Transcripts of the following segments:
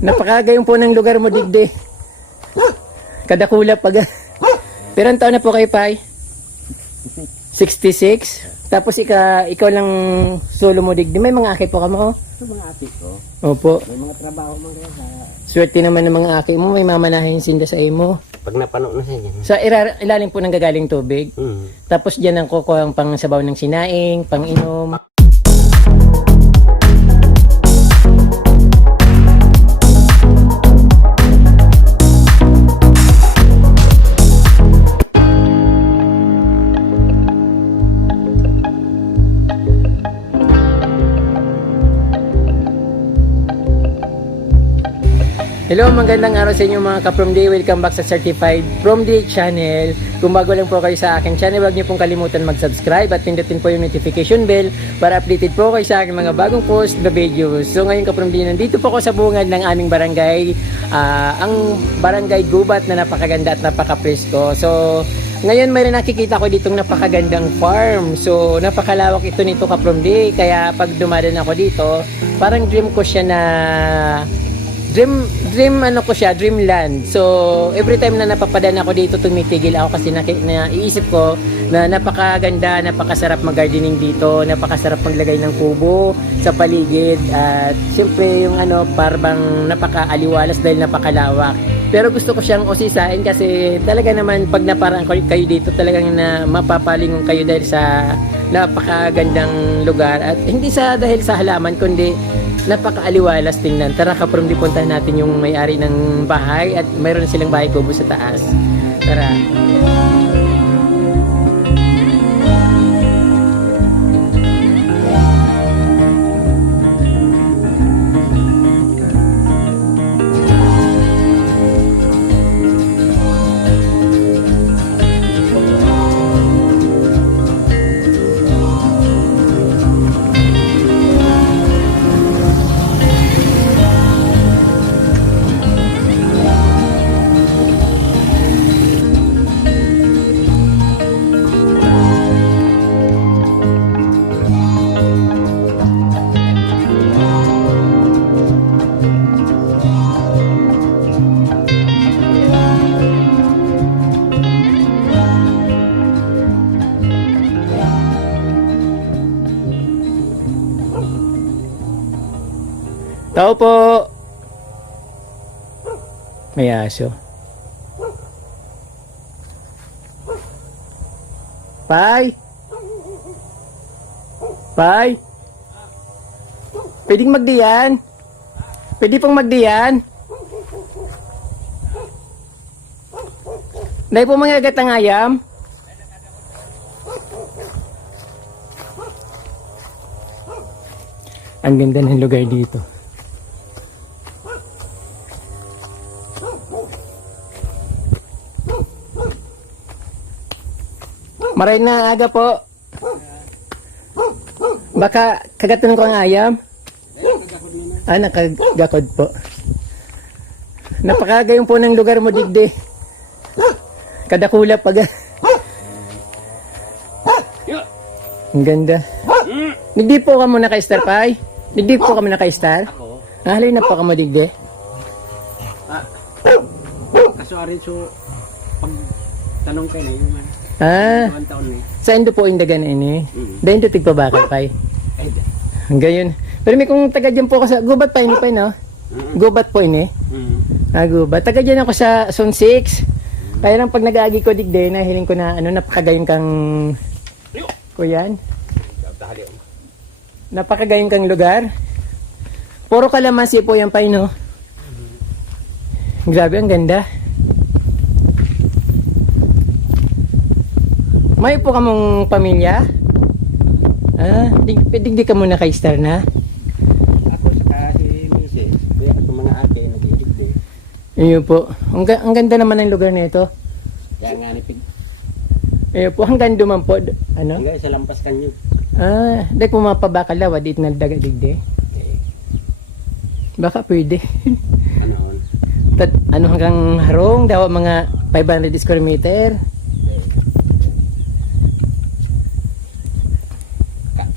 Napakagayong po ng lugar mo, Digde. Kadakula pag... Pero ang taon na po kayo, Pai? 66? Tapos ikaw lang solo mo, Digde. May mga aki po ka mo? Ito mga ati ko. Opo. May mga trabaho man kaya sa... Swerte naman ng mga aki mo. May mamanahin sinda sa imo. Pag napano na sa inyo. Sa ilalim po ng gagaling tubig. Tapos dyan ang kukuha ang pang sabaw ng sinaing, pang inom. Hello, magandang araw sa inyo mga ka-From Day. Welcome back sa Certified From Day channel. Kung bago lang po kayo sa aking channel, huwag niyo pong kalimutan mag-subscribe at pindutin po yung notification bell para updated po kayo sa aking mga bagong post na videos. So ngayon ka-From Day, nandito po ako sa bungad ng aming barangay, ang Barangay Gubat na napakaganda at napaka-presko. So ngayon mayroon nakikita ko ditong napakagandang farm. So napakalawak ito nito ka-From Day. Kaya pag dumadaan ako dito, parang dream ko siya na dreamland. So every time na napapadaan ako dito, tumitigil ako kasi naiisip ko na napakaganda, napakasarap mag-gardening dito, napakasarap maglagay ng kubo sa paligid at siyempre yung parang napakaaliwalas dahil napakalawak. Pero gusto ko siyang usisain kasi talaga naman pag naparaan kayo dito, talagang na mapapalingon kayo dahil sa napakagandang lugar at hindi dahil sa halaman kundi napakaaliwalas tingnan. Tara ka-From Day, puntahan natin yung may-ari ng bahay at mayroon silang bahay kubo sa taas. Tara. Tao po. May aso. Pai. Pai. Pwedeng magdiyan. Pwede pong magdiyan. Dahil po mga gatang ayam. Ang ganda ng lugar dito. Maray na aga po. Baka kagaton ko ang ayam. Nakagakod po. Napakagayong po ng lugar mo, Digde. Kadakula pag... Ang ganda. Digdi po ka muna kay-star, Pai? Digdi po ka muna kay-star? Halay na po ka mo, Digde. Kasuari so pag tanong kayo na yung Saan do po yung dagan ini? Dahil do tigpabakal, Pai? Gayon. Pero may kung taga dyan po ako sa Gubat pa ini, Pai, no? Gubat po ini? Gubat. Taga dyan ako sa Zone 6. Kaya lang pag nag-aagi ko, Digde, nahiling ko na napakagayon kang... Kuyan? Napakagayon kang lugar. Puro kalamansi po yan, Pai, no? Grabe, ang ganda. May po kamong pamilya? Digdi ka muna kay Star na? Ako saka si Mrs. Kaya ako mga ate nagigigdi. Ayun po. Ang ganda naman ng lugar na ito. Kaya nga nipig. Ayun po, hanggang duman po. Hanggang sa lampas kanyo. Dahil po mapabakal lawa dito na daga digdi. Baka pwede. Hanggang harong daw mga 500 square meter.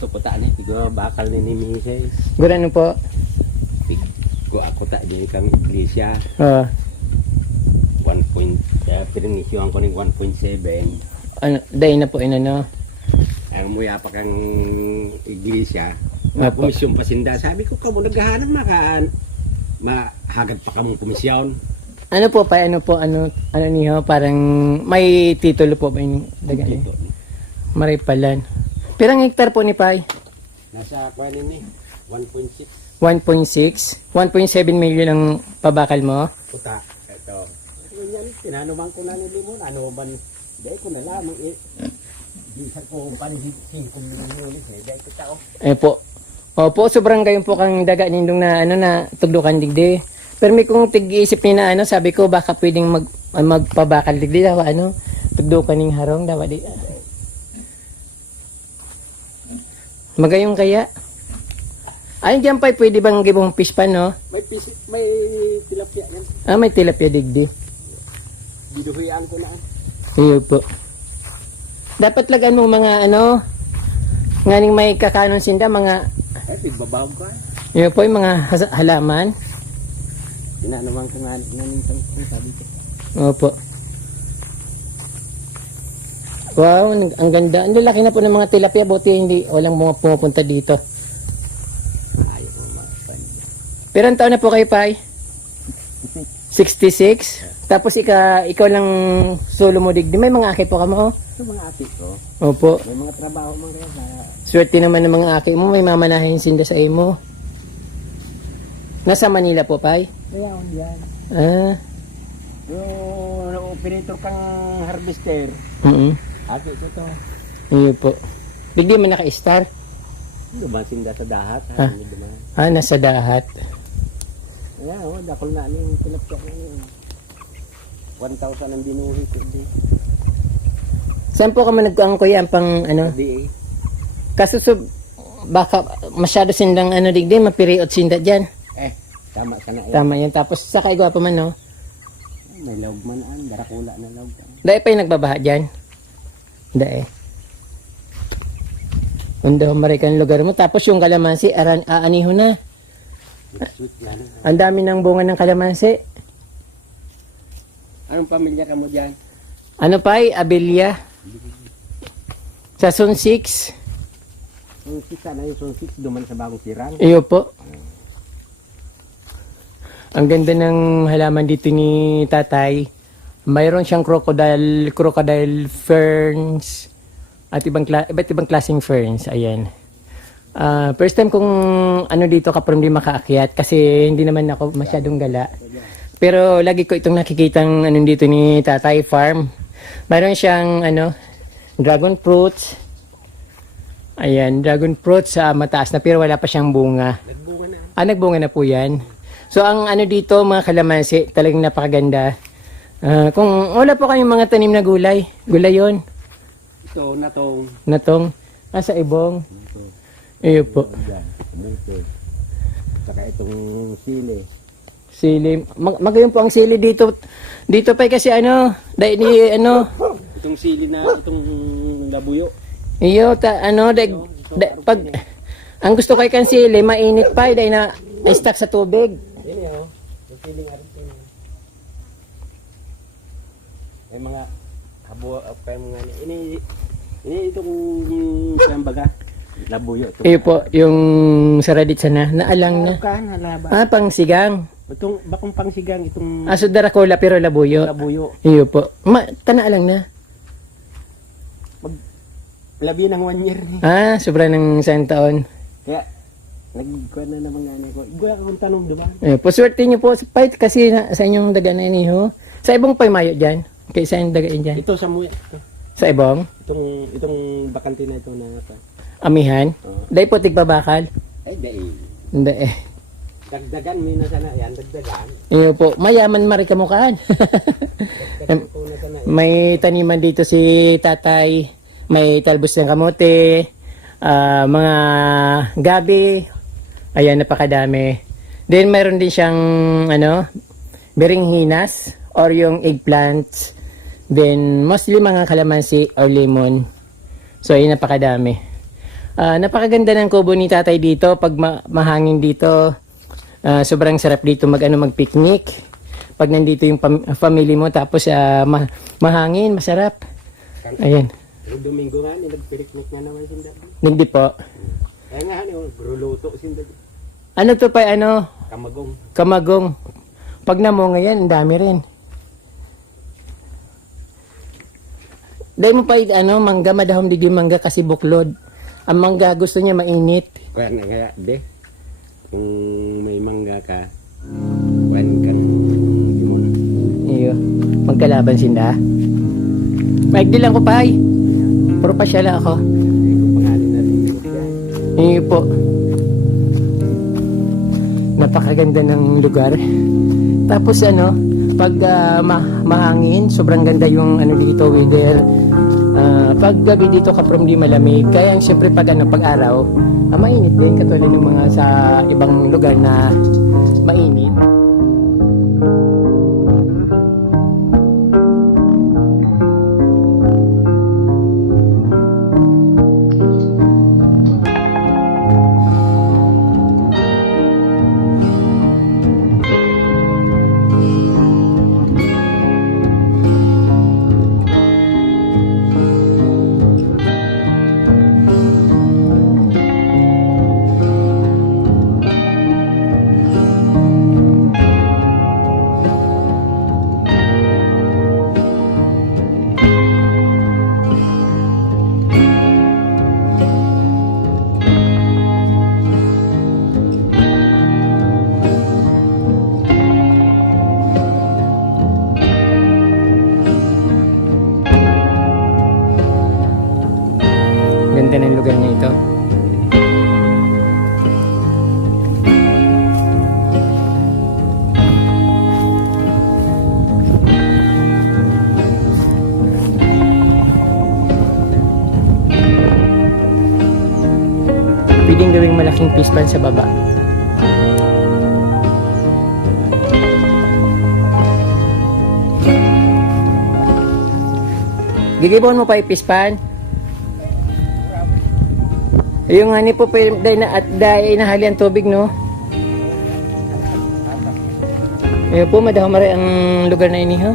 Putaan eh, tigo bakal ni Mrs. Gura po? Ako ta din kami iglesia. Ah, 1 point, pininisyohan ko ng 1.7. ano, dahil na po inano. Ang muya pa kang iglesia. Apo. Komisyon pa sinda. Sabi ko, kamo naghahanap mahagad pa kamong komisyon. Ano po pa, ano niyo, parang may titulo po ba yung daga niyo? Maripalan. Pirang hektar po ni Pai? Nasa kuwanin ni 1.6 1.6, 1.7 million ang pabakal mo. puta. Ito. Yan, tinanuman ko na ni Limon. Ano man, dahil ko na lamang eh. Bisa ko panigit 5 milyon eh. Dahil ko tao. Eh po. Opo, sobrang gayon po kang daga nindong na tugdukan digdi. Pero may kung tig-iisip ni na sabi ko baka pwedeng magpabakal digdi daw tugdukan ning harong daw di. Magayong kaya. Ay, diyan pa pwede bang gibong fish pan, no? May tilapia yan. Ah, may tilapia digdi. Biduhuyaan ko na. Iyo po. Dapat lagan mo mga nganing may kakanon sinda, mga, Pigbabaw ka. iyo po, yung mga halaman. Tinanuman ko nga nitong sabi ko. Opo. Wow, ang ganda. Ang lalaki na po ng mga tilapia, buti hindi, walang mga pumupunta dito. Ayaw ko makapal. Pero ang taon na po kayo, Pai? 66? Tapos ikaw lang solo mo digdi. May mga aki po ka mo, oh. Sa mga ate ko, Opo. may mga trabaho mga rin na Swerte naman ng mga aki mo, may mamanahin sinda sa imo. Nasa Manila po, Pai? kaya yan. Ah, Yung operator kang harvester, ate ko to. iyo po. Digdi man naka-star? Dumasin da sa dahat. Ah. Hindi dumaan. Ah, nasa dahat. Kaya dakol na yung tilapia na yun. 1,000 ang binuhi ko di. Saan po ka man nag-angkoy ang pang Di Kaso baka masyado sindang digdi, mapiriot sinda dyan. tama ka na eh. Tama yan. Tapos sa kaigwa pa man, no? May laog man ang, darakula na laog. Dahil pa yung nagbabaha dyan. Dahil. Undo, marikan lugar mo. Tapos yung kalamansi, aaniho na. Sweet na na. Ang dami ng bunga ng kalamansi. Anong pamilya ka mo dyan? Ano pa Abelia? Sa Zone 6. Yung 6 na yung 6 duman sa bagong tirang. Iyo po. Ang ganda ng halaman dito ni tatay. Mayroon siyang crocodile ferns at iba't ibang klaseng ferns. Ayan. First time kong dito kapag hindi makaakyat kasi hindi naman ako masyadong gala. Pero lagi ko itong nakikitang dito ni tatay farm. Mayroon siyang dragon fruits. Ayan, dragon fruits mataas na pero wala pa siyang bunga. Nagbunga na. Nagbunga na po yan. So ang dito mga kalamansi, talagang napakaganda. Kung wala po kayong mga tanim na gulay yon. Ito na tong. Natong sa ibong. Iyo po. Dito. Saka itong sili. Sili. Magayon po ang sili dito. Dito pa kasi Itong sili na itong labuyo. iyo pag ang gusto kay kan sili mainit pa dahil na stuck sa tubig. Ini yung siling arin. May mga habo pa yung mga ini itong sambaga labuyo to. Iyo po yung saradit sana naalang na. Kan halaba. Pang sigang. Itong bakong pangsigang itong Aso darakola pero labuyo. labuyo. Iyo po. Tanaalang na. Labi ng 1 year ni. Sobra ng isang taon. Kaya nagkuha na naman nga ko. Iguya akong tanong, di ba? Paswerte niyo po sa fight kasi sa inyong daga na iniho. Sa ibong pay mayo dyan. Kaya sa inyong dagain dyan. Ito sa muya. Ito. Sa ibong. Itong bakante na ito na ito. Amihan. Oo. Dahil po tigbabakal. Ay, dahil. Hindi Dagdagan mo na sana yan. Dagdagan. Iyo po. Mayaman marikamukaan. Dagdagan ko na sana. May taniman dito si tatay. May talbos ng kamote. Mga gabi. Ayan, napakadami. Then, mayroon din siyang, beringhinas or yung eggplants. Then, mostly mga kalamansi or lemon. So, ayun, napakadami. Napakaganda ng kubo ni tatay dito. Pag mahangin dito, Sobrang sarap dito mag-picnic. Pag nandito yung family mo, tapos mahangin, masarap. Ayan. Yung Domingo nga, nagpiriknik nga naman sinda. Hindi po. Kaya nga, gruluto sinda. Ano to pa, Kamagong. Kamagong. Pag namunga yan, ang dami rin. Dahil mo pa, mangga, madahom di mangga kasi buklod. Ang mangga gusto niya mainit. Kaya, kung may mangga ka, kwan kang limon. Iyo. Magkalaban sinda. Maigdi lang ko pa ay. Puro pa siya lang ako. Pangalan na rin yan. Iyo po. Napakaganda ng lugar. Tapos pag mahangin, sobrang ganda yung dito, weather. Pag gabi dito ka from di malamig. Kaya siyempre pag araw, mainit din katulad ng mga sa ibang lugar na mainit. Ganda ng lugar na ito. Pwedeng gawing malaking pispan sa baba. Gigibon mo pa ipispan? Yung hani po dahil nahali ang tubig, no? Ayun po, madahomari ang lugar na ini, ha?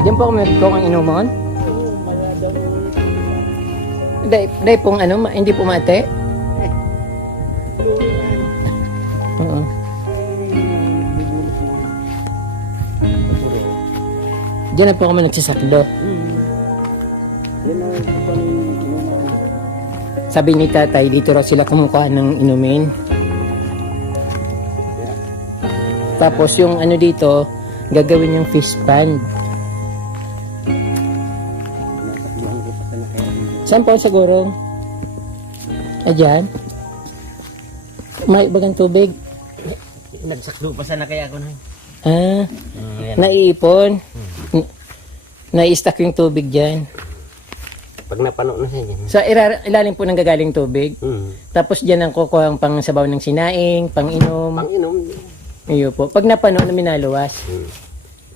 Diyan po ako magkong ang inumon? Dahil pong hindi po mate? Oo. Diyan na po kami nagsasakdo. Sabi ni tatay, dito raw sila kumukuha ng inumin. Tapos yung dito, gagawin yung fish pond. Saan po siguro? Ayan. May bagang tubig. Nagsakdo pa sana kaya ako na. Naiipon. Nai-stack yung tubig dyan. Pag napano na siya dyan. Sa ilalim po ng gagaling tubig. Tapos dyan ang kukuha ang pang sabaw ng sinaing, pang inom. Pang inom. Iyo po. Pag napano na minaluwas.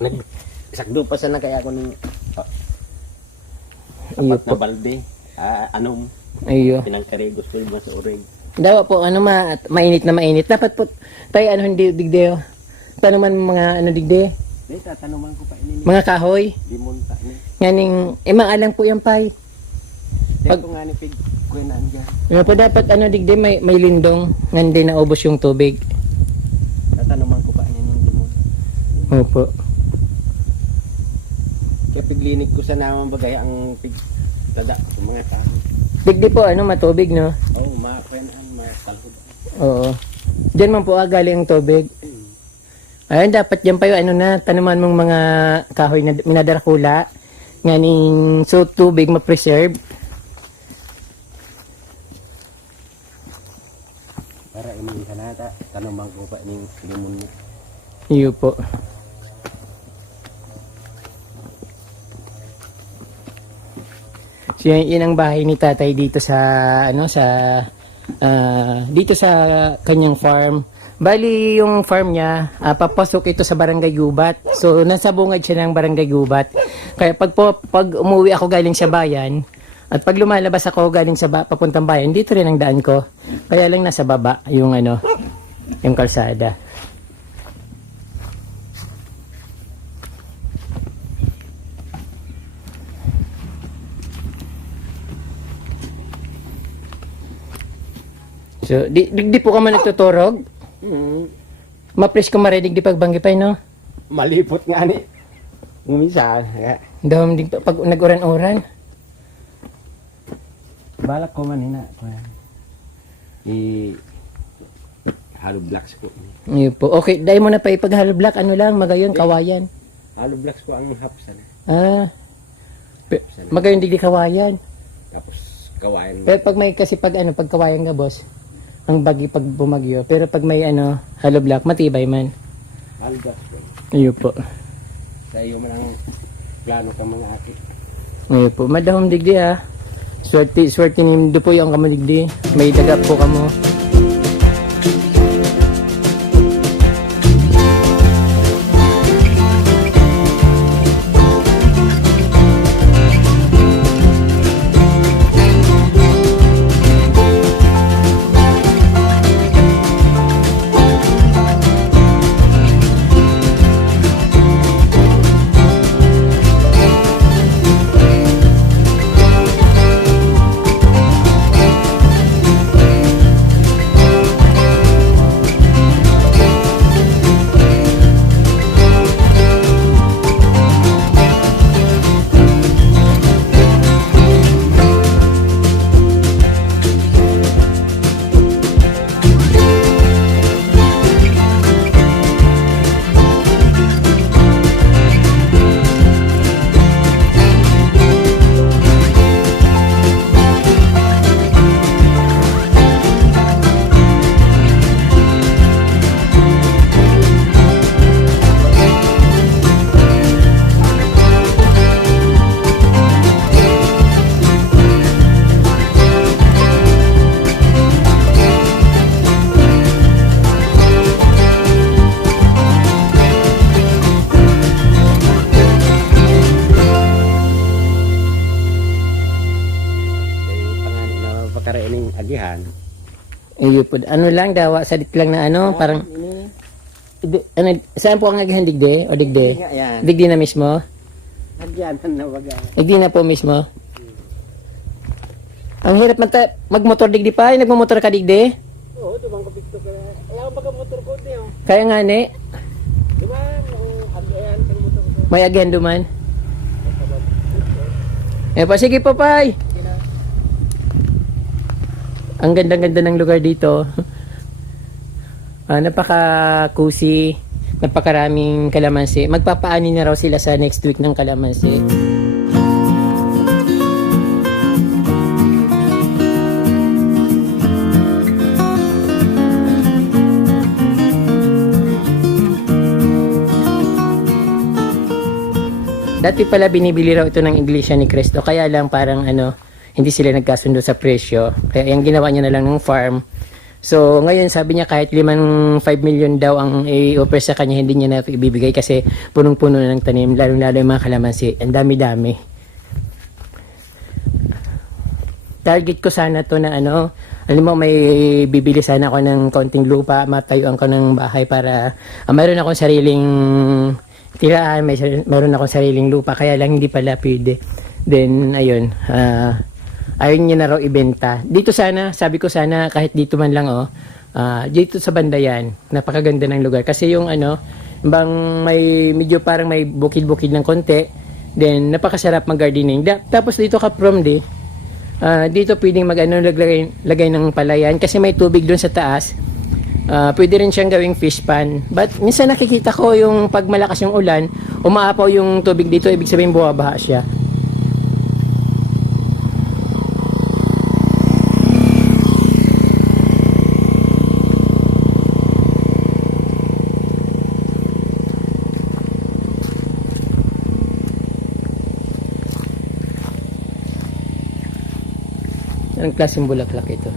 Nagsakdo pa sana kaya ako ng Iyo apat na po. balde. Anong Iyo. pinangkari gusto mo sa orig. Dawa po, mainit na mainit. Dapat po, tayo hindi digdeo. Tanuman mga digde. Di, tatanuman ko pa ini. Mga kahoy. Limon pa ni. Nganing, maalang po yung pay. Di Pag- ko nga ni pig kuinaan dyan. Nga po dapat digde, may lindong. Ngandi na ubos yung tubig. Tatanuman ko pa ini ng limon. Opo. Kaya piglinig ko sa naman bagay ang pig tada sa mga tao. Digdi po, matubig, no? Oh, makuinaan, makalhod. Oo. Diyan man po galing ang tubig. Ayun, dapat dyan pa yung tanuman mong mga kahoy na minadarakula. Nganing so tubig ma-preserve. Para ining kanata, tanuman ko pa ining limon niya. Iyo po. So yun ang bahay ni tatay dito sa dito sa kanyang farm. Bali, yung farm niya, papasok ito sa Barangay Gubat. So, nasa bungad siya ng Barangay Gubat. Kaya pag umuwi ako galing sa bayan, at pag lumalabas ako galing sa papuntang bayan, dito rin ang daan ko. Kaya lang nasa baba yung yung kalsada. So, di po ka man nagtuturog? Mapres ko marinig di pagbanggipay, no? Malipot nga ni. Umisa. Dahom di pag nag-uran-uran. Balak ko man ina. Hollow blocks ko. Iyo po. Okay, dahil mo na pa ipag-hollow block, ano lang, magayon, kawayan. Hollow blocks ko ang hapsan. Magayon digdi kawayan. Tapos kawayan. Pero pag may kasi pag kawayan nga, boss, ang bagi pag bumagyo. Pero pag may hollow block, matibay man. Hollow blocks ko. Iyo po. Sa iyo man ang plano ka mga aki. Iyo po. Madahom digdi ha. Swerte ni do po yung kamaligdi. May daga po kamo. Karaining agihan. Iyo po. Ano lang, dawa, sadik lang na parang, saan po ang agihan, digde? O digde? Yan. Digde na mismo? Agihan na waga. Digde na po mismo? Ang hirap magmotor digdi pa, nagmamotor ka digde? Oo, dumang kapito ka. Ayaw magkamotor ko niyo. Kaya nga ni, Duman, agihan kang motor ko. may agihan duman. Sige po, pay. Ang ganda-ganda ng lugar dito. Napaka-cozy, napakaraming kalamansi. Magpapaani na raw sila sa next week ng kalamansi. Dati pala binibili raw ito ng Iglesia ni Cristo, kaya lang parang hindi sila nagkasundo sa presyo. Kaya yung ginawa niya na lang ng farm. So, ngayon sabi niya kahit 5 million daw ang i-offer sa kanya, hindi niya na ibibigay kasi punong-puno na ng tanim, lalong-lalo yung mga kalamansi. Ang dami-dami. Target ko sana to na alam mo, may bibili sana ako ng konting lupa, matayuan ko ng bahay para mayroon akong sariling tiraan, mayroon akong sariling lupa, kaya lang hindi pala pwede. Then, ayun, ayaw niya na raw ibenta. Dito sana, sabi ko sana kahit dito man lang dito sa banda yan, napakaganda ng lugar. Kasi yung bang may medyo parang may bukid-bukid ng konti, then napakasarap mag-gardening. Tapos dito ka from dito pwedeng lagay ng palayan kasi may tubig doon sa taas. Pwede rin siyang gawing fish pan. But minsan nakikita ko yung pag malakas yung ulan, umaapaw yung tubig dito, ibig sabihin bumabaha siya. Anong klaseng bulaklak ito?